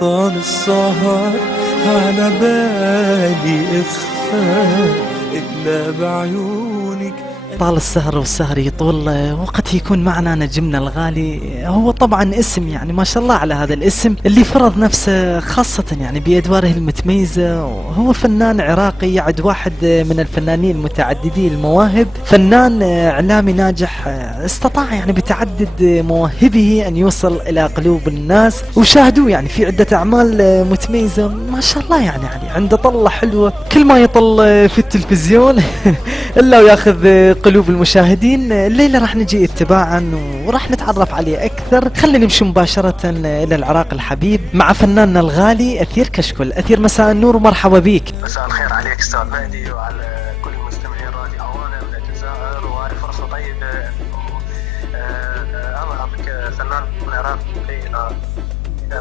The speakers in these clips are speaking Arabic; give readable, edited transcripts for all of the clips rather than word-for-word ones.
طال السهر على بالي اخفى إلا بعيونك. طال السهر والسهر يطول وقت يكون معنا نجمنا الغالي. هو طبعا اسم يعني ما شاء الله على هذا الاسم اللي فرض نفسه خاصة يعني بأدواره المتميزة. وهو فنان عراقي يعد واحد من الفنانين المتعددي المواهب، فنان إعلامي ناجح استطاع يعني بتعدد مواهبه أن يوصل إلى قلوب الناس، وشاهدوه يعني في عدة أعمال متميزة ما شاء الله. يعني عنده طلة حلوة، كل ما يطل في التلفزيون إلا وياخذ قلوب المشاهدين. الليلة راح نجي اتباعا وراح نتعرف عليه أكثر. خلينا نمشي مباشرة إلى العراق الحبيب مع فناننا الغالي أثير كشكول. أثير مساء النور ومرحبا بك. مساء الخير عليك أستاذ مهدي وعلى كل مستمعين راديو هوانا من الجزائر، وهذه فرصة طيبة أنه أظهر لك فنان من العراق إلى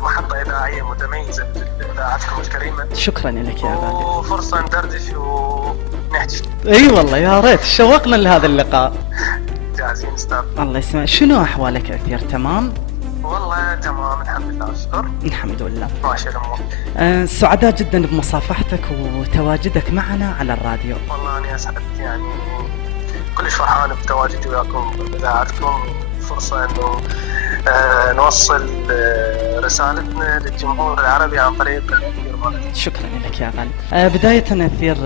محطة إذاعية متميزة مثل إذاعتكم الكريمة. شكرا لك يا غالي، وفرصة ندردش ونحكي. اي والله يا ريت، شوقنا لهذا اللقاء. جاهزين أستاذ؟ الله يسمع. شنو أحوالك أثير؟ تمام؟ والله تمام الحمد لله أشكر. الحمد لله ماشي الأمور. سعداء جدا بمصافحتك وتواجدك معنا على الراديو. والله أنا أسعد يعني كلش فرحان بتواجدي وياكم بإذاعتكم. فرصة إنه نوصل رسالتنا للجمهور العربي عن طريق الأثير مالتي. شكرا لك يا غالي. بداية أثير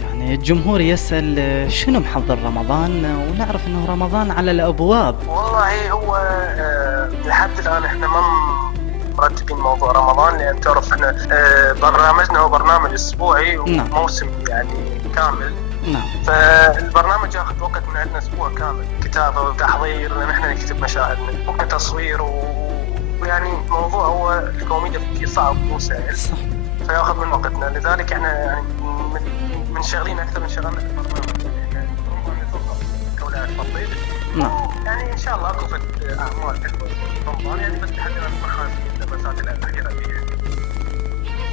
يعني الجمهور يسأل شنو محضر رمضان، ونعرف إنه رمضان على الأبواب. والله هو لحد الآن إحنا ما مرتبين موضوع رمضان، لأن تعرف إحنا برنامجنا هو برنامج أسبوعي وموسم يعني كامل. نعم. فالبرنامج ياخذ وقت من عندنا اسبوع كامل، كتابه وتحضير، نحن نكتب مشاهدنا وتصوير ويعني موضوع هو الكوميديا كثير صعب مو سهل. صح. فياخذ من وقتنا، لذلك احنا يعني من شغلين اكثر من شغلنا في البرنامج. يعني كولات فضيل. نعم. يعني ان شاء الله اكو اعمال حلوه رمضان يعني، بس لحد الان ما خاص اللمسات الاخيره فيها.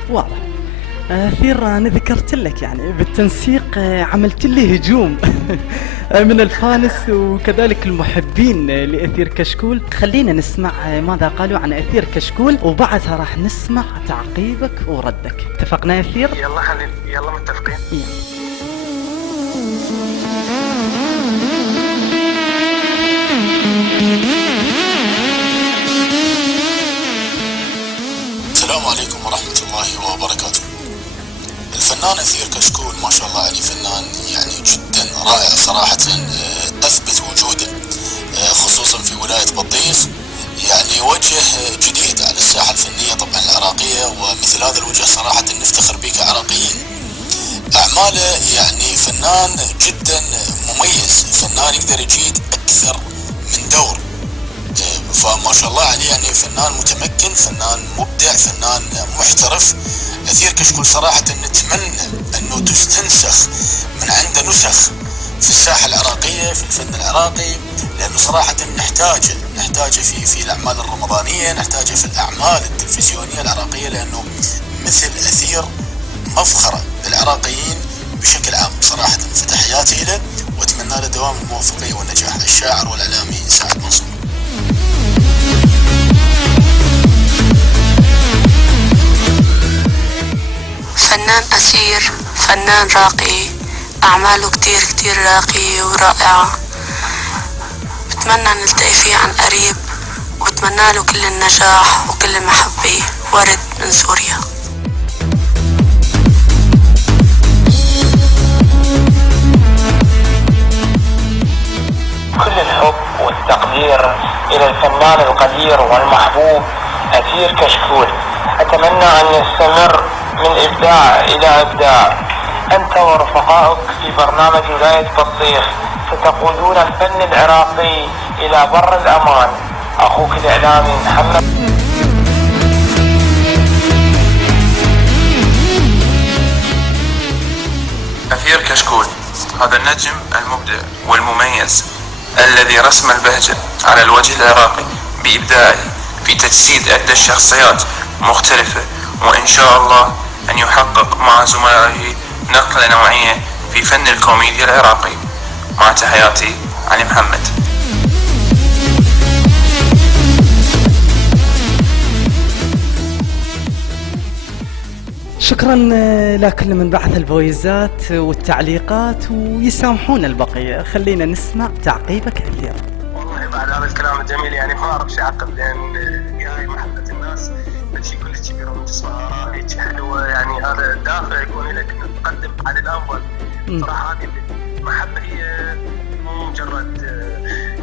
واضح. أثير أنا ذكرت لك يعني بالتنسيق عملت لي هجوم من الفانس وكذلك المحبين لأثير كشكول. خلينا نسمع ماذا قالوا عن أثير كشكول، وبعدها راح نسمع تعقيبك وردك. اتفقنا يا أثير؟ يلا متفقين. السلام عليكم ورحمة الله وبركاته. الفنان أثير كشكول ما شاء الله عليه فنان يعني جدا رائع صراحة. أثبت وجوده خصوصا في ولاية بطيخ، يعني وجه جديد على الساحة الفنية طبعا العراقية، ومثل هذا الوجه صراحة نفتخر به كعراقيين. أعماله يعني فنان جدا مميز، فنان يقدر يجيد أكثر من دور، فما شاء الله عليه يعني فنان متمكن، فنان مبدع، فنان محترف. أثير كشكول صراحة نتمنى أنه تستنسخ من عنده نسخ في الساحة العراقية في الفن العراقي، لأنه صراحة نحتاجه في الأعمال الرمضانية، نحتاجه في الأعمال التلفزيونية العراقية، لأنه مثل أثير مفخرة للعراقيين بشكل عام صراحة. فتحياتي له وأتمنى له دوام الموفقية والنجاح. الشاعر والإعلامي سعد منصور. فنان أثير فنان راقي، أعماله كتير راقية ورائعة. بتمنى نلتقي فيه عن قريب، وبتمنى له كل النجاح وكل المحبة. ورد من سوريا. كل الحب والتقدير إلى الفنان القدير والمحبوب أثير كشكول. أتمنى أن يستمر من إبداع إلى إبداع. أنت ورفقائك في برنامج ولاية بطيخ ستقودون الفن العراقي إلى بر الأمان. أخوك الإعلامي محمد. أثير كشكول هذا النجم المبدع والمميز الذي رسم البهجة على الوجه العراقي بإبداعه في تجسيد عدة شخصيات مختلفة، وإن شاء الله أن يحقق مع زملائه نقلة نوعية في فن الكوميديا العراقي. مع تحياتي علي محمد. شكرا لكل من بعث الفويزات والتعليقات، ويسامحونا البقية. خلينا نسمع تعقيبك اليوم. والله بعد هذا الكلام الجميل يعني ما اعرف شو اعقب، لان هاي محبه الناس شيء كلش كبير وتسمع آراء حلوه، يعني هذا دافع يكون لك انك تقدم على الافضل. صراحه هذه المحبه هي مو مجرد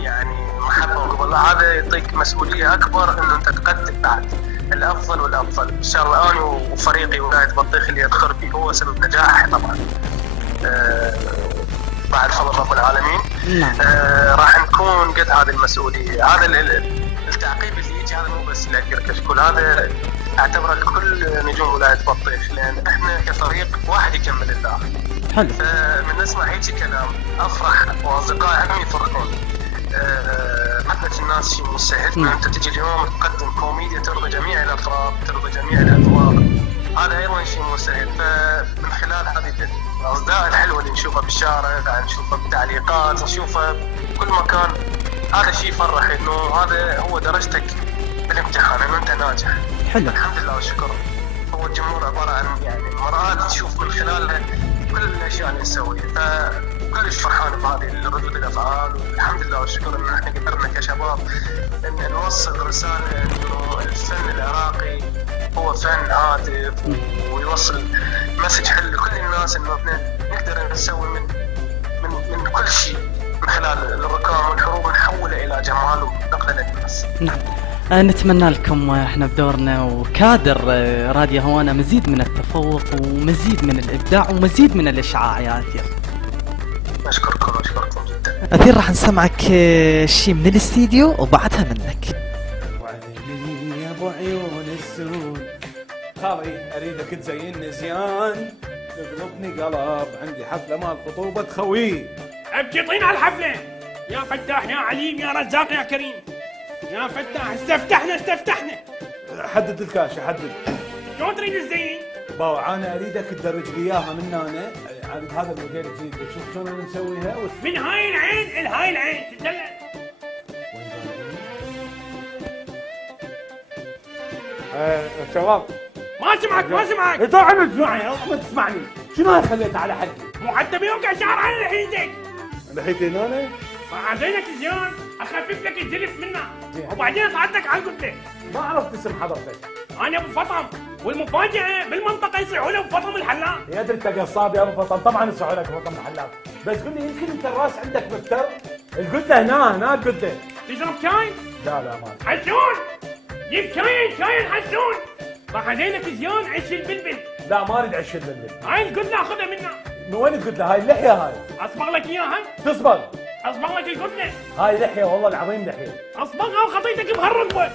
يعني محبه وقبل، لا هذا يعطيك مسؤوليه اكبر انه انت تقدم بعد الافضل والافضل. ان شاء الله انا وفريقي ولايه بطيخ اللي ادخل فيه هو سبب نجاحي طبعا بعد فضل رب العالمين. راح نكون قد هذه المسؤوليه. هذا التعقيب اللي يجي هذا مو بس لأجر كشكول، هذا اعتبره لكل نجوم ولايه بطيخ، لان احنا كفريق واحد يكمل الاخر. حلو. فمن نسمع هيك كلام افرح واصدقائي هم يفرحون. محبة الناس شيء مو سهل، انت تجي اليوم تقدم كوميديا ترضي جميع الاطراف، ترضي جميع الاذواق، هذا ايضا شيء مو سهل. فمن خلال هذه الاصداء الحلوه اللي نشوفها بالشارع، نشوفها بالتعليقات، نشوفها بكل مكان، هذا شيء يفرح انه هذا هو درجتك بالامتحان، انه انت ناجح. حلو. الحمد لله والشكر. هو الجمهور عباره عن يعني مرآة تشوف من خلالها كل الاشياء اللي نسويها، كلش فرحان بهذه ردود الافعال، والحمد لله والشكر ان احنا قدرنا كشباب ان نوصل رساله انه الفن العراقي هو فن هادف ويوصل مسج حلو لكل الناس، انه احنا نقدر نسوي من كل شيء من خلال الركام والحروب نحوله الى جمال ونقله للناس. نعم. نتمنى لكم احنا بدورنا وكادر راديو هوانا مزيد من التفوق ومزيد من الابداع ومزيد من الاشعاع يا أثير. اشكركم جدا. أثير راح نسمعك شيء من الاستديو وبعدها منك. وعيني يا ابو عيون السود، خالي اريدك تزينني زيان، تقلبني قلب، عندي حفله مال خطوبه خوي. ابكي طين على الحفله يا فتاح يا عليم يا رزاق يا كريم يا فتاح. استفتحنا حدد الكاش، حدد. شلون تريد الزين؟ باو انا اريدك تدرج لي اياها من هنا، عاد هذا الموديل الجديد، شوف شلون نسويها من هاي العين لهاي العين تدلع. شباب ما سمعك انت عم تسمعني ما تسمعني. شنو هاي خليتها على حد؟ مو حتى بيوقع شعر على لحيتك. لحيتي انا؟ فعزينك زيان اخفف لك الجلف منها وبعدين صعدتك على القبله. ما عرفت اسم حضرتك. انا ابو فطم، والمفاجاه بالمنطقه يصيحوا له ابو فطم الحلاق. يدري انت قصاب يا ابو فطم، طبعا يصحوا لك ابو فطم الحلاق، بس قل لي يمكن انت الراس عندك مفتر. القله هنا القله. تشرب شاي؟ لا ما حسون جيب شاي حسون. راح ازينك زيان عش البلبل. لا ما اريد عش البلبل. هاي القله خذها منها. من وين القله؟ هاي اللحيه هاي. اصبغ لك اياها؟ تصبغ. اصبغ لك القله. هاي لحيه والله العظيم لحيه. اصبغها وخطيتك بهالرقبه.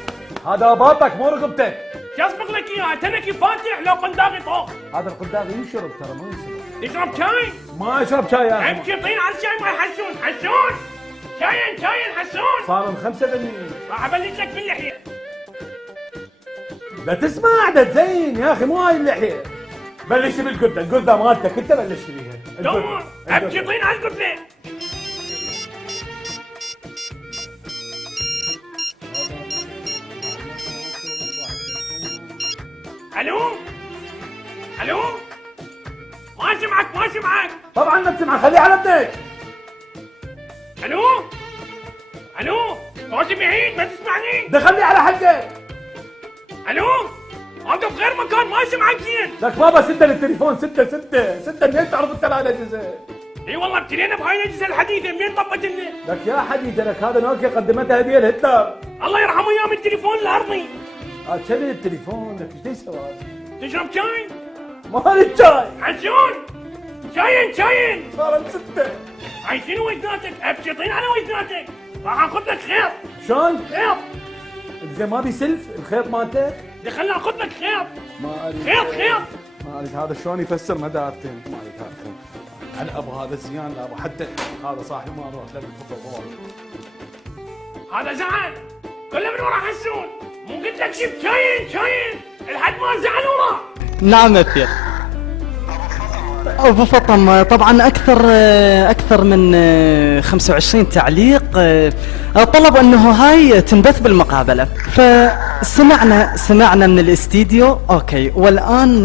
هذا باطك مو رقبتك. شو اصبغ لك اياها؟ تنكي فاتح لو قنداغي طوق. هذا القنداغي يشرب ترى ما يصير. تشرب شاي؟ ما اشرب شاي يا اخي. ابكي طين على الشاي مال حسون. شاين حسون. صار من 5 دنانير. راح ابلش لك باللحيه. لا تسمع ده زين يا اخي مو هاي اللحيه. بلش بالقده، القده مالتك انت بلش بيها. دور ابكي طين على القده. الو ما سمعك. طبعا ما تسمع، خليه على ابنك. الو صوتي بعيد ما تسمعني. دخلني على حدك. الو انت بغير مكان ما سمعك زين. لك بابا سد التليفون، سد منين تعرف انت الاجهزه؟ اي والله ابتلينا بهاي الاجهزه الحديثه منين طبت لنا؟ لك يا حديثه لك هذا نوكيا قدمتها هديه لهتلر. الله يرحمه ايام التليفون الارضي. شنو التليفون لك ايش يسوي؟ تشرب شاي؟ ما اريد شاي. حسون شاين صار 6. هاي شنو وزناتك؟ ابكي طين على وزناتك. راح اخذ لك خيط. شلون؟ خيط. زين ما بيسلف الخيط مالتك؟ خلنا اخذ لك خيط. ما اريد خيط. ما اريد. هذا شلون يفسر مدارتين؟ ما اريد هذا خيط. انا ابو هذا زيان، لا ابو حتى هذا صاحي ما اروح له بالخطوه. هذا زعل كله من ورا حسون. مو قلت لك شيب شاين لحد ما زعل ورا. نعم أثير. أبو فطم طبعا أكثر من 25 تعليق طلب أنه هاي تنبث بالمقابلة. سمعنا من الاستديو. اوكي، والان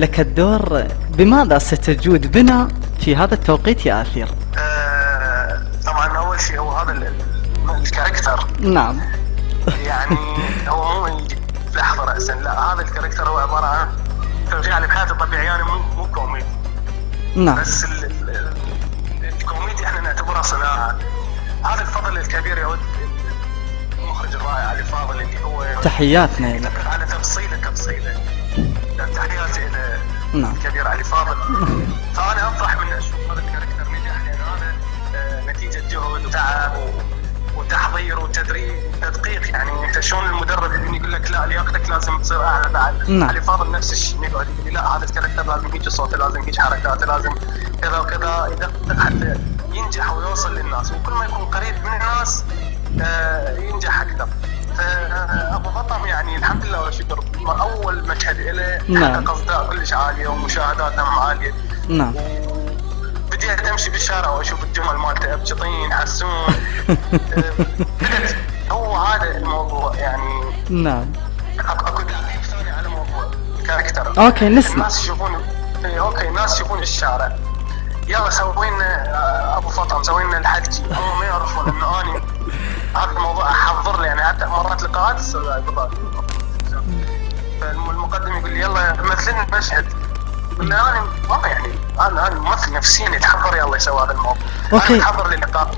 لك الدور. بماذا ستجود بنا في هذا التوقيت يا اثير؟ طبعا اول شيء هو هذا الكاركتر. نعم. يعني هو مو يجي لحظه راسا، لا، هذا الكاركتر هو عباره عن ترجع لي بحياتي الطبيعيه، يعني مو كوميدي. نعم. بس الكوميدي احنا نعتبرها صناعه. هذا الفضل الكبير يعود المخرج الرائع علي فاضل، اللي هو تحياتنا له على تفصيله. تحياتي الى نعم الكبير علي فاضل. فانا افرح من اشوف هذا الكاركتر نجح، لان هذا نتيجه جهد وتعب وتحضير وتدريب وتدقيق. يعني انت شلون المدرب اللي يقول لك لا لياقتك لازم تصير اعلى بعد. نعم. علي فاضل نفس الشيء، يقعد يقول لي لا هذا الكاركتر لازم يجي صوته، لازم يجي حركاته، لازم كذا وكذا، يدقق حتى ينجح ويوصل للناس، وكل ما يكون قريب من الناس ينجح اكثر. فابو بطم يعني الحمد لله والشكر، اول مشهد له حقق اصداء كلش عاليه ومشاهداتهم عاليه. نعم. بديت امشي بالشارع واشوف الجمل مالته ابجطين حسون. هو هذا الموضوع يعني. نعم. اكو تعليق ثاني على موضوع الكاركتر. اوكي نسمع. الناس يشوفون الناس يشوفون الشارع، يلا سوي لنا ابو فطم، سوي لنا الحكي. هم ما يعرفون انه اني هذا الموضوع احضر لي، يعني حتى مرات لقاءات فالمقدم يقول لي يلا مثلنا المشهد، يقول لي انا والله يعني انا ممثل نفسيا يتحضر، يلا يسوي هذا الموضوع. اوكي. انا اتحضر للقاء.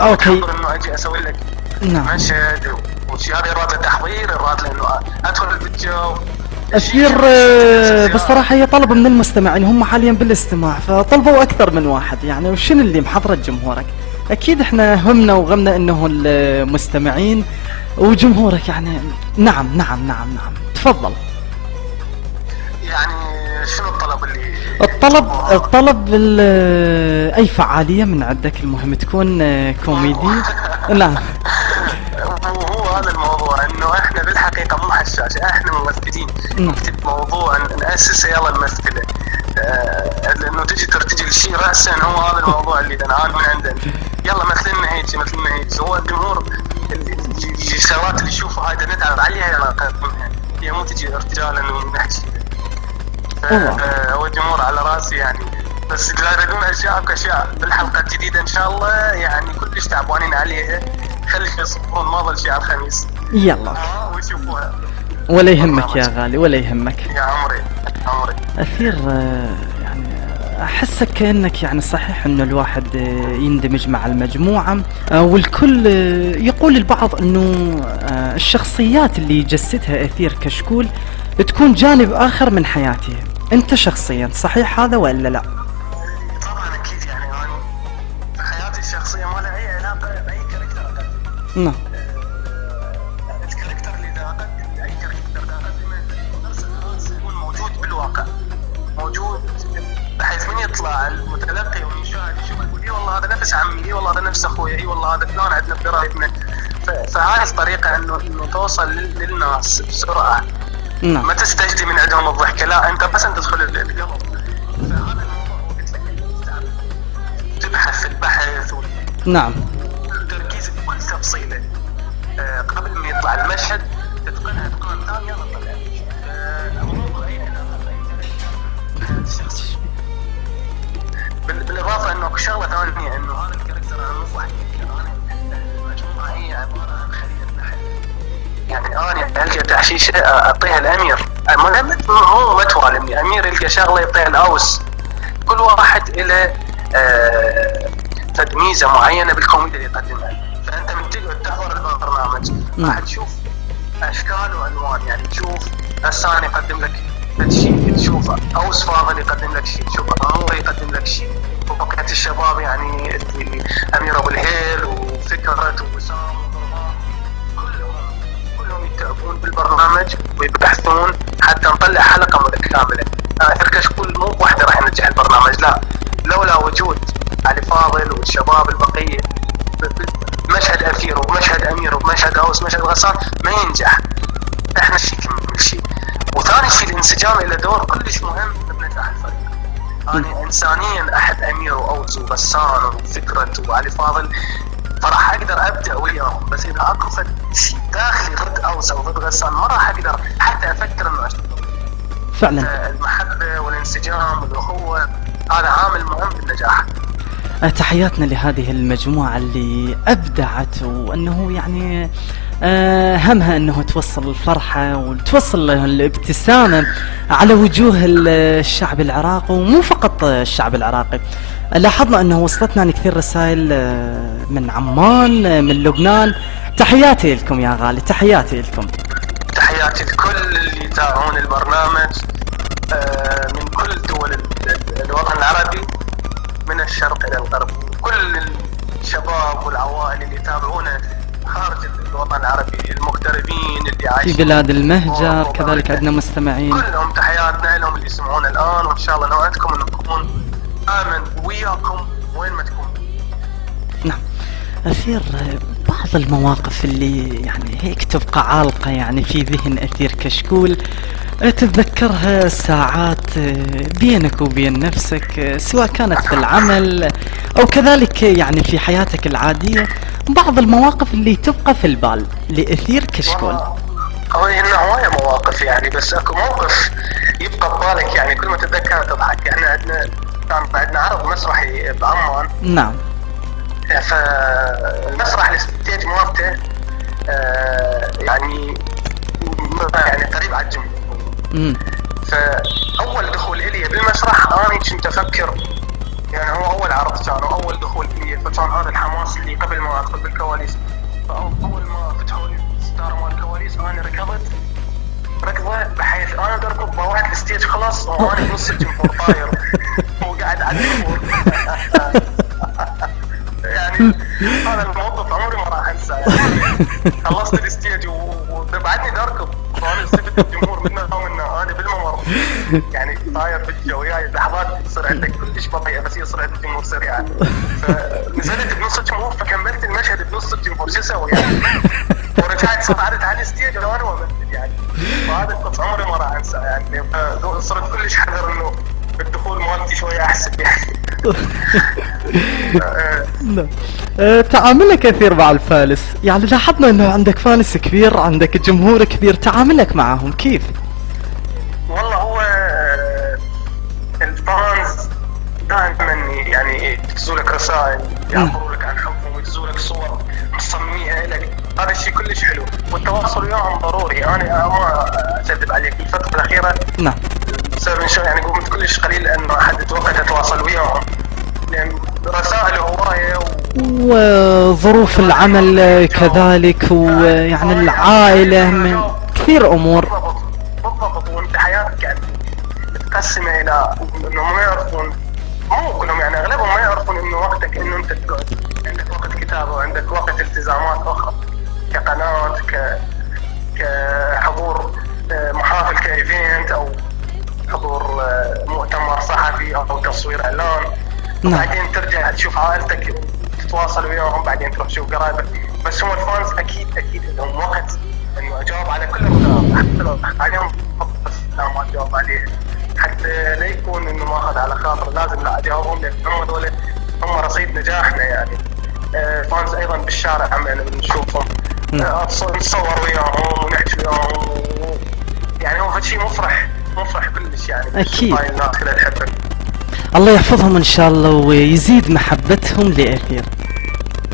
اوكي. اتحضر انه اجي اسوي لك نعم مشهد وشي، هذا يراد له تحضير، يراد له انه ادخل الفيديو. أثير بصراحة هي طلب من المستمعين، هم حاليا بالاستماع فطلبوا أكثر من واحد يعني، وشنو اللي محضره جمهورك؟ أكيد إحنا همنا وغمنا إنه المستمعين وجمهورك يعني. نعم تفضل. يعني شنو الطلب اللي الطلب أي فعالية من عندك، المهم تكون كوميدي. نعم. هو هذا الموضوع، انه احنا بالحقيقه مو حشاشه، احنا ممثلين. نكتب موضوع ناسسه يلا نمثله. لانه تجي ترتجي الشيء راسا، هو هذا الموضوع اللي نعاني من عنده. يلا مثلنا هيك. هو الجمهور الشغلات اللي يشوفها هاي نتعب عليها، يلا نقدمها. هي مو تجي ارتجالا ونحكي. هو الجمهور على راسي يعني. بس لا يردون اشياء بالحلقه الجديده ان شاء الله، يعني كلش تعبانين عليها. خلي يصبرون، ما ظل شيء على الخميس. يلا ويشوفوها. ولا يهمك يا غالي، ولا يهمك يا عمري. أثير. يعني أحسك كأنك يعني صحيح إنه الواحد يندمج مع المجموعة، والكل يقول البعض إنه الشخصيات اللي يجسدها أثير كشكول تكون جانب آخر من حياته. أنت شخصيا صحيح هذا ولا لا؟ طبعا أكيد، يعني أنا حياتي الشخصية ما لها أي علاقة بأي كاركتر أقدم. نعم. الكاركتر اللي أقدم، أي كاركتر أقدمه نفس الناس يكون موجود بالواقع، موجود بحيث من يطلع المتلقي والمشاهد يشوف يقول اي والله هذا نفس عمي، اي والله هذا نفس اخوي، اي والله هذا فلان عندنا بقرايبنا. فهاي الطريقة انه توصل للناس بسرعة. نعم. ما تستجدي من عندهم الضحكة، لا انت بس تدخل القلب. فهذا الموضوع قلت لك تبحث في البحث نعم. والتركيز بكل تفصيلة قبل ما يطلع المشهد، تتقنها اتقان تام. يلا طلع الموضوع اي بالاضافة انه شغلة ثانية، انه هذا الكاركتر انا مو وحدي، المجموعة هي عبارة عن خلية نحل. يعني انا القى تحشيشة اعطيها الامير، هو ما توالمني. امير يلقى شغلة يعطيها الاوس. كل واحد له فد ميزة معينة بالكوميديا اللي يقدمها. فانت من تقعد تحضر البرنامج راح تشوف اشكال والوان، يعني تشوف الثاني يقدم لك شيء، تشوف اوس فاضل يقدم لك شيء، تشوف امور يقدم لك شيء، وبقية الشباب يعني امير ابو الهيل وفكرة ووسام وضربان كلهم يتعبون بالبرنامج ويبحثون حتى نطلع حلقة متكاملة. كشكول مو واحدة راح ينجح البرنامج، لا، لولا وجود علي فاضل والشباب البقية مشهد أثير ومشهد أمير ومشهد أوس ومشهد غسان ما ينجح. احنا شيء كمل شيء. وثاني شيء الانسجام إلى دور كلش مهم بنجاح الفريق. أنا إنسانيا أحب أمير وأوس وغسان وفكرة وعلي فاضل، فراح اقدر ابدع وياهم. بس اذا اكو شيء داخلي ضد اوس او ضد غسان ما راح اقدر حتى افكر انه اشتغل. فعلا المحبه والانسجام والاخوه هذا عامل مهم بالنجاح. تحياتنا لهذه المجموعة اللي أبدعت، وأنه يعني همها أنه توصل الفرحة وتوصل له الابتسامة على وجوه الشعب العراقي، ومو فقط الشعب العراقي. لاحظنا أنه وصلتنا عن كثير رسائل من عمان، من لبنان. تحياتي لكم يا غالي، تحياتي لكم. تحياتي لكل اللي يتابعون البرنامج من كل دول الوطن العربي من الشرق إلى الغرب، كل الشباب والعوائل اللي يتابعونا خارج الوطن العربي، المغتربين اللي عايشين في بلاد المهجر كذلك عندنا مستمعين. كلهم تحياتنا لهم اللي يسمعونا الآن، وإن شاء الله نوعدكم أن نكون آمن وياكم وين ما تكون. نعم أثير، بعض المواقف اللي يعني هيك تبقى عالقة يعني في ذهن أثير كشكول، تتذكرها ساعات بينك وبين نفسك، سواء كانت في العمل أو كذلك يعني في حياتك العادية، بعض المواقف اللي تبقى في البال لأثير كشكول. هواية مواقف يعني، بس اكو موقف يبقى ببالك يعني كل ما تتذكر تضحك. يعني كان عندنا عرض مسرحي بعمان. نعم. فالمسرح الستيج مالته يعني قريب على الجمهور. فاول دخول الي بالمسرح انا كنت افكر يعني هو اول عرض كان واول دخول الي، فكان هذا الحماس اللي قبل ما ادخل بالكواليس. فاول ما فتحوا لي الستاره مال الكواليس انا ركضت ركضه بحيث انا اركض طلعت الستيج خلاص وانا بنص الجمهور طاير وقاعد على الجمهور. يعني هذا الموقف عمري ما راح انساه. يعني خلصت الستيج وبعدني اركض وانا سبت الجمهور منا ومنا، انا بالممر يعني طاير بالجو. وياي لحظات تصير عندك كلش بطيئه بس يصير عندك الجمهور سريعه. فنزلت بنص الجمهور فكملت المشهد بنص الجمهور، شو اسوي يعني؟ ورجعت صعدت على الستيج وانا ومثل يعني. وهذا القصص عمري ما راح انساه يعني. صرت كلش حذر انه الدخول مالتي شويه احسن يعني. تعاملك كثير مع الفانس، يعني لاحظنا انه عندك فانس كبير، عندك جمهور كبير، تعاملك معهم كيف؟ والله هو الفانز دائما يعني يجزولك رسائل يعبروا لك عن حبهم ويجزولك صور مصمميها لك، هذا الشيء كلش حلو، والتواصل وياهم ضروري. انا ما اكذب عليك الفتره الاخيره نعم بسبب يعني قمت كلش قليل انه احدد وقت اتواصل وياهم، لان رسائل هوايه وظروف العمل كذلك، ويعني العائله من كثير امور. بالضبط. وانت حياتك يعني متقسمه الى انهم ما يعرفون، مو كلهم يعني اغلبهم ما يعرفون انه وقتك انه انت تقعد عندك وقت كتابه وعندك وقت التزامات اخرى كقناه كحضور محافل كايفنت او حضور مؤتمر صحفي او تصوير اعلان. وبعدين ترجع تشوف عائلتك تتواصل وياهم، بعدين تروح تشوف قرايبك. بس هم الفانز اكيد لهم وقت انه اجاوب على كل الرسائل، حتى لو عليهم ما اجاوب عليه، حتى لا يكون انه ماخذ على خاطر لازم لا اجاوبهم، لان هم هذول هم رصيد نجاحنا يعني. فانز ايضا بالشارع هم يعني بنشوفهم نتصور وياهم ونحكي وياهم يعني هو شيء مفرح كلش يعني. اكيد هاي الناس كلها تحبك. الله يحفظهم ان شاء الله ويزيد محبتهم لأثير.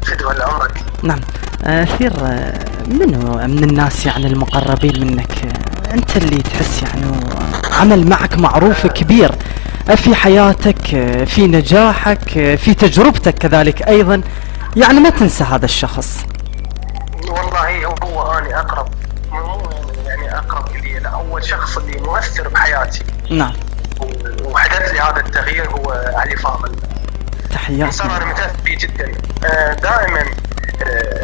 فدوى لعمرك. نعم أثير، منو من الناس يعني المقربين منك انت اللي تحس يعني عمل معك معروف كبير في حياتك، في نجاحك، في تجربتك كذلك ايضا، يعني ما تنسى هذا الشخص؟ والله هو اني اقرب، مو يعني اقرب لي، اول شخص اللي مؤثر بحياتي. نعم. وحدث لي هذا التغيير هو علي فاضل. تحياتي. انسان انا متاثر فيه جدا. دائما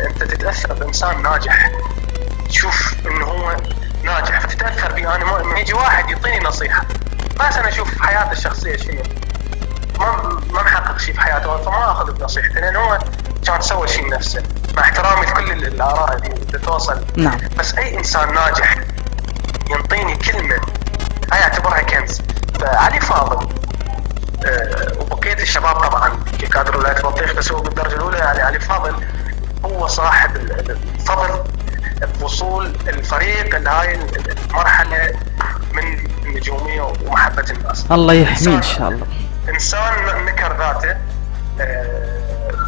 انت تتاثر بانسان ناجح، تشوف انه هو ناجح فتتاثر به. انا ما يجي واحد يعطيني نصيحه بس انا اشوف حياته الشخصيه شنو، ما محقق شيء في حياته فما اخذ بنصيحته، لان هو كان سوى شيء لنفسه، مع احترامي لكل الاراء اللي تتوصل. نعم. بس اي انسان ناجح ينطيني كلمه هاي اعتبرها كنز. علي فاضل وبقيه الشباب طبعا ككادر ولايه البطيخ، بس هو بالدرجه الاولى يعني علي فاضل هو صاحب الفضل بوصول الفريق لهاي المرحله من النجوميه ومحبه الناس. الله يحميه ان شاء الله. انسان نكر ذاته،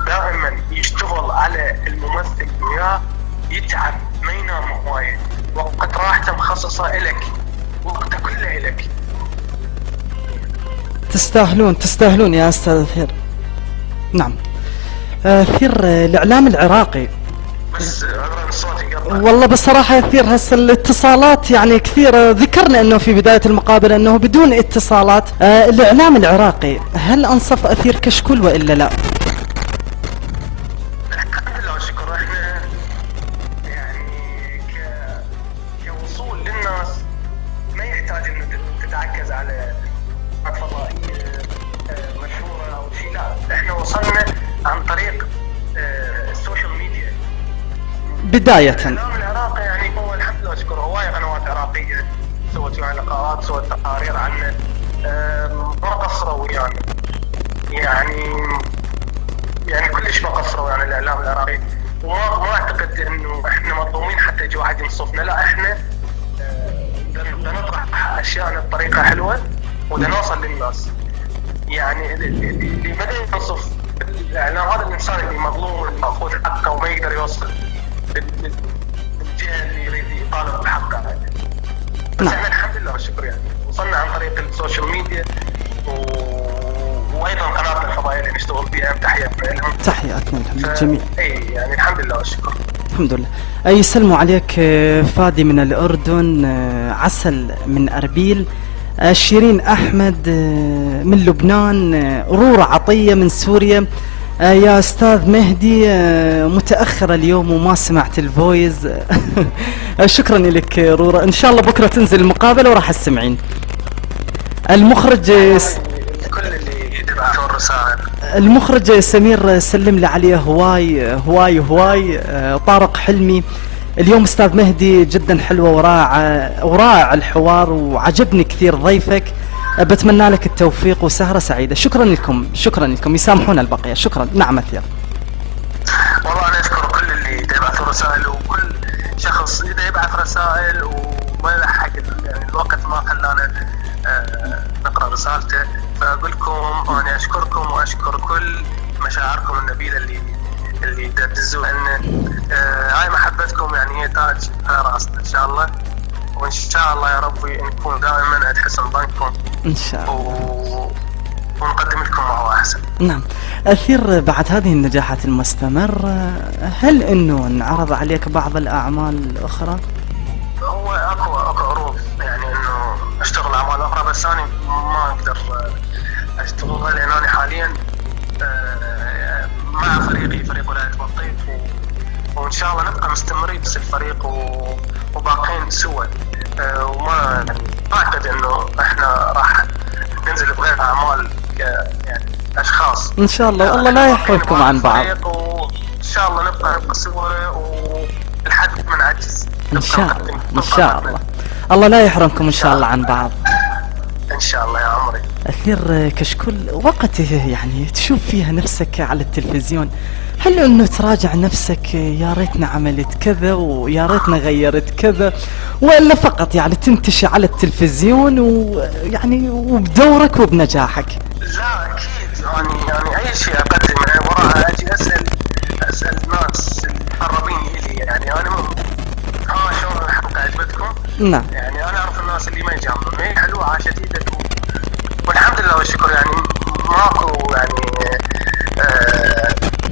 دائما يشتغل على الممثل وياه، يتعب ما ينام هوايه، وقت راحته مخصصه الك، وقته كله الك. تستاهلون يا استاذ أثير. نعم أثير، الاعلام العراقي بس صوتي قطع. والله بصراحة يثير هسه الاتصالات يعني كثير. ذكرنا انه في بداية المقابلة انه بدون اتصالات. الاعلام العراقي هل انصف أثير كشكول والا لا؟ الحمد لله والشكر. احنا يعني كوصول للناس ما يحتاج انه تتعكز على فضائية مشهورة او شيء، لا احنا وصلنا عن طريق السوشيال ميديا بداية الاعلام العراقي. يعني هو الحمد لله والشكر هواية قنوات عراقية سوت ويانا لقاءات، سوت تقارير عنه، ما قصروا ويانا يعني كلش ما قصروا يعني الاعلام العراقي. وما اعتقد انه احنا مظلومين حتى يجي واحد ينصفنا، لا احنا بدنا نطرح اشياءنا بطريقه حلوه وبدنا نوصل للناس. يعني اللي بدا ينصف الاعلام هذا الانسان اللي مظلوم المأخوذ حقه وما يقدر يوصل للجهه اللي يريد يطالب بحقه. بس احنا الحمد لله والشكر يعني وصلنا عن طريق السوشيال ميديا وايضا قناتنا الفضائيه اللي نشتغل فيها. تحياتنا لهم. تحياتنا للجميع. اي يعني الحمد لله والشكر. الحمد لله. يسلموا عليك فادي من الأردن، عسل من أربيل، شيرين أحمد من لبنان، رورة عطية من سوريا. يا أستاذ مهدي متأخرة اليوم وما سمعت الفويز. شكرا لك رورة، إن شاء الله بكرة تنزل المقابلة وراح السمعين. المخرج كل اللي يبعثون رسائل. المخرج سمير سلم لي عليه هواي. طارق حلمي، اليوم استاذ مهدي جدا حلوة ورائع الحوار وعجبني كثير ضيفك. بتمنى لك التوفيق وسهرة سعيدة. شكرا لكم يسامحونا البقية. شكرا. نعم أثير. والله أنا أشكر كل اللي يبعثوا رسائل وكل شخص إذا يبعث رسائل وما لحق يعني الوقت ما خلانا نقرأ رسالته. فأقول لكم أنا أشكركم وأشكر كل مشاعركم النبيلة اللي تدزوا لنا. هاي محبتكم يعني هي تاج على راسنا إن شاء الله، وإن شاء الله يا ربي نكون دائما عند حسن ظنكم إن شاء الله ونقدم لكم ما هو أحسن. نعم أثير، بعد هذه النجاحات المستمرة هل إنه انعرض عليك بعض الأعمال الأخرى؟ هو أكو عروض يعني إنه أشتغل أعمال أخرى، بس أنا ما أقدر أشتغلها لأن أنا حاليا مع فريق ولاية بطيف، وإن شاء الله نبقى مستمرين بس الفريق وباقين سوا. وما أعتقد إنه إحنا راح ننزل بغير أعمال يعني أشخاص. إن شاء الله الله لا يحرمكم عن بعض. وإن شاء الله نبقى سوا ولحد ما نعجز. إن شاء الله الله لا يحرمكم إن شاء الله عن بعض. إن شاء الله يا عمري. أثير كشكول، وقته يعني تشوف فيها نفسك على التلفزيون، هل انه تراجع نفسك يا ريتنا عملت كذا ويا ريتنا غيرت كذا، ولا فقط يعني تنتشي على التلفزيون ويعني وبدورك وبنجاحك؟ لا اكيد يعني اي شيء اقدمه وراها اجي اسال الناس المقربين لي. يعني انا شلون الحلقه عجبتكم؟ نعم. يعني انا اعرف الناس اللي ما يجاملون هي حلوه عاشت ايدك والحمد لله والشكر. يعني ماكو يعني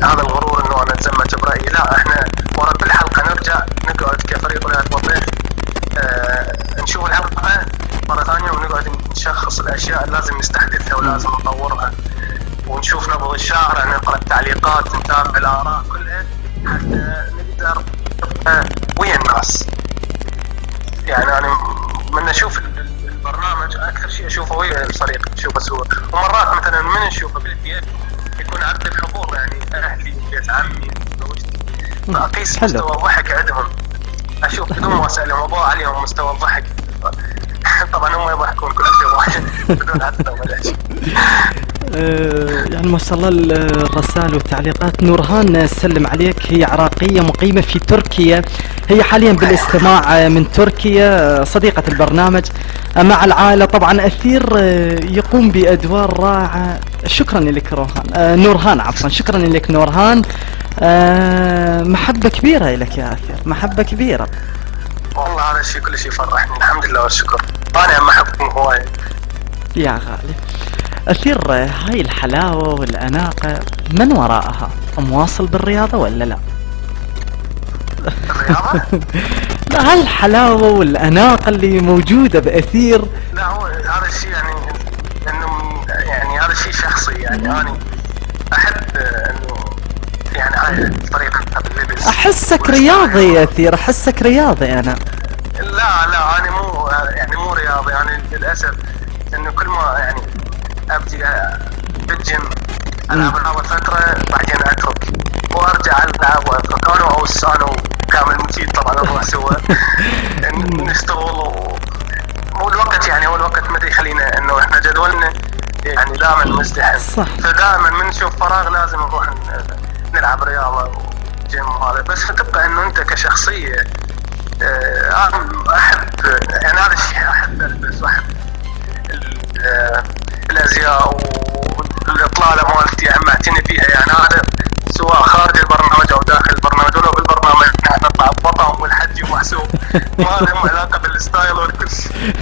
هذا الغرور انه انا اتزمت برايي، لا احنا ورا كل حلقه نرجع نقعد كفريق ولاية بطيف نشوف الحلقه مره ثانيه ونقعد نشخص الاشياء اللي لازم نستحدثها ولازم نطورها، ونشوف نبض الشارع، نقرا التعليقات، نتابع الاراء كلها حتى نقدر نبقى ويا الناس. يعني انا من اشوف البرنامج اكثر شيء اشوفه ويا الفريق، نشوفه سوا. ومرات مثلا من نشوفه بالبيت يكون عدد الحضور يعني اهلي بيت عمي زوجتي، فاقيس مستوى الضحك عندهم، اشوف بدون ما اسالهم اضاء عليهم مستوى الضحك. طبعا هم يضحكون كل شيء واحد بدون حتى ما يعني ما شاء الله الرسائل والتعليقات. نورهان تسلم عليك، هي عراقية مقيمة في تركيا، هي حاليا بالاستماع من تركيا، صديقة البرنامج مع العائلة. طبعا أثير يقوم بأدوار رائعة. شكرا لك نورهان عفوا، شكرا لك نورهان. محبة كبيرة لك يا أثير، محبة كبيرة. والله هذا الشيء كل شيء فرحني، الحمد لله والشكر. أنا أهم أحبكم هواية يا غالي. أثير هاي الحلاوة والأناقة من وراءها؟ مواصل بالرياضة ولا لا؟ الرياضة؟ لا، هالحلاوة والأناقة اللي موجودة بأثير. لا هو هذا الشيء يعني إنه يعني هذا الشيء شخصي، يعني أنا أحب إنه يعني هاي طريقة اللبس. أحسك رياضي يا أثير، أحسك رياضي أنا. لا أنا مو رياضي، يعني للأسف إنه كل ما يعني أبدي بالجيم ألعب فترة بعدين أترك وأرجع ألعب وأترك. أنا كامل متيت طبعا نروح سوا نشتغل والوقت يعني هو الوقت ما يخلينا إنه إحنا جدولنا يعني دائما مزدحم، فدائما من نشوف فراغ لازم نروح نلعب رياضة وجيم وهذا. بس فتبقى إنه أنت كشخصية أنا أحب يعني هذا الشيء، أحب ألبس وأحب الأزياء والإطلالة مالتي يعني معتني فيها، يعني هذا سواء خارج البرنامج أو داخل البرنامج. ولو بالبرنامج نطلع بطعم والحج ومحسوب، ما لهم علاقة بالستايل والكل شيء.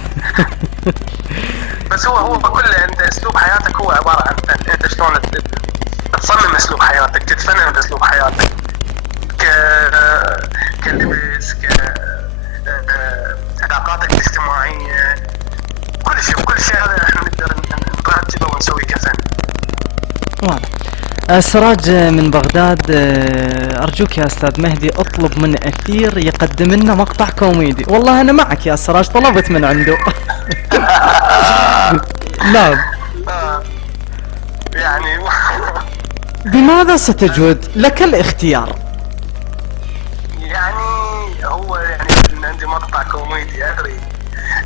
بس هو كله أنت أسلوب حياتك هو عبارة عن فن. أنت شلون تصمم أسلوب حياتك، تتفنن بأسلوب حياتك كلبس، علاقاتك الاجتماعية، كل شيء هذا احنا نقدر نرتبه ونسويه كفن. واضح. سراج من بغداد، أرجوك يا أستاذ مهدي اطلب من أثير يقدم لنا مقطع كوميدي. والله أنا معك يا سراج، طلبت من عنده. نعم. يعني بماذا ستجود؟ لك الاختيار. يعني هو يعني عندي مقطع كوميدي أدري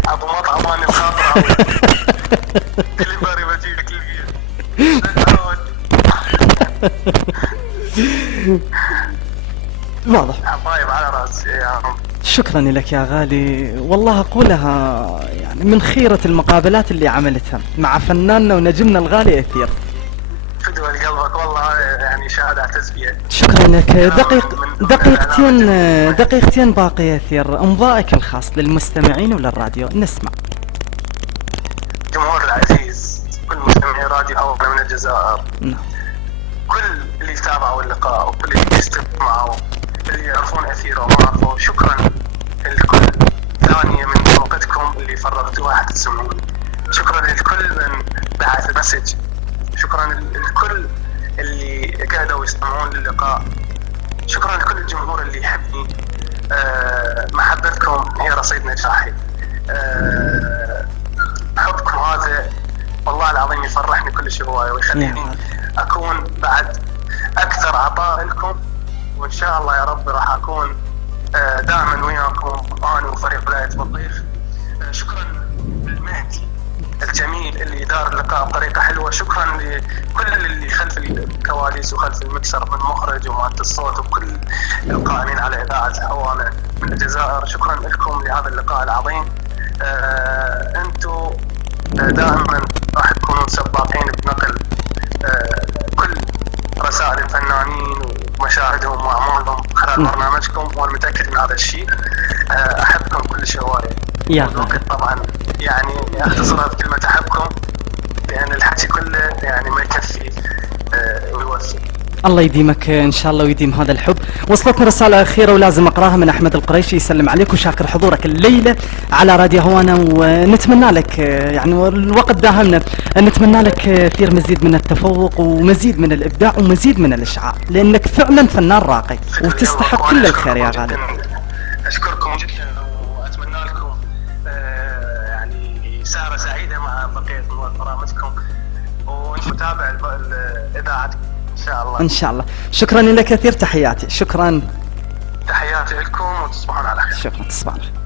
أبو مطعم أنا بخاطر دليفري بجيلك البيت. واضح. حبايب على راسي يا عم. شكرا لك يا غالي، والله أقولها يعني من خيرة المقابلات اللي عملتها مع فناننا ونجمنا الغالي أثير. فدوى لقلبك والله، يعني شهادة اعتز بيها. شكرا لك. دقيقتين باقية أثير، انضائك الخاص للمستمعين وللراديو نسمع. جمهور العزيز، كل مستمعي راديو هونا من الجزائر، نعم. كل اللي تابعوا اللقاء وكل اللي يستمعوا، اللي يعرفون أثير وما عرفوا، شكرا لكل ثانية من وقتكم اللي فرغتوها حتى تسمعون. شكرا لكل من بعث مسج، شكرا لكل اللي قاعدوا يستمعون للقاء، شكرا لكل الجمهور اللي يحبني. محبتكم هي رصيد نجاحي. حبكم هذا والله العظيم يفرحني كل شيء هواي ويخليني أكون بعد أكثر عطاء لكم، وإن شاء الله يا رب راح أكون دائما وياكم أنا وفريق ولاية بطيخ. شكرا للمهدي الجميل اللي دار اللقاء بطريقة حلوة. شكرا لكل اللي خلف الكواليس وخلف المكسر من مخرج ومعدة الصوت وكل القائمين على إذاعة هوانا من الجزائر. شكرا لكم لهذا اللقاء العظيم. أنتوا دائما راح تكونوا سباقين بنقل كل رسائل الفنانين ومشاهدهم وأعمالهم خلال برنامجكم، وأنا متأكد من هذا الشيء. أحبكم كل شيء هواية. الوقت طبعا يعني أختصرها بكلمة أحبكم، لأن الحكي كله يعني ما يكفي ويوفي. الله يديمك ان شاء الله ويديم هذا الحب. وصلتنا رسالة أخيرة ولازم أقراها من أحمد القريشي، يسلم عليك وشاكر حضورك الليلة على راديو هوانا، ونتمنى لك يعني الوقت داهمنا، نتمنى لك كثير مزيد من التفوق ومزيد من الإبداع ومزيد من الإشعاع، لأنك فعلا فنان راقي وتستحق كل الخير يا غالي. أشكركم جدا وأتمنى لكم يعني سهرة سعيدة مع بقية برامجكم، ونتابع الإذاعة إن شاء الله. إن شاء الله. شكرا لك كثير، تحياتي. شكرا. تحياتي لكم وتصبحون على خير. شكرا، تصبح على خير.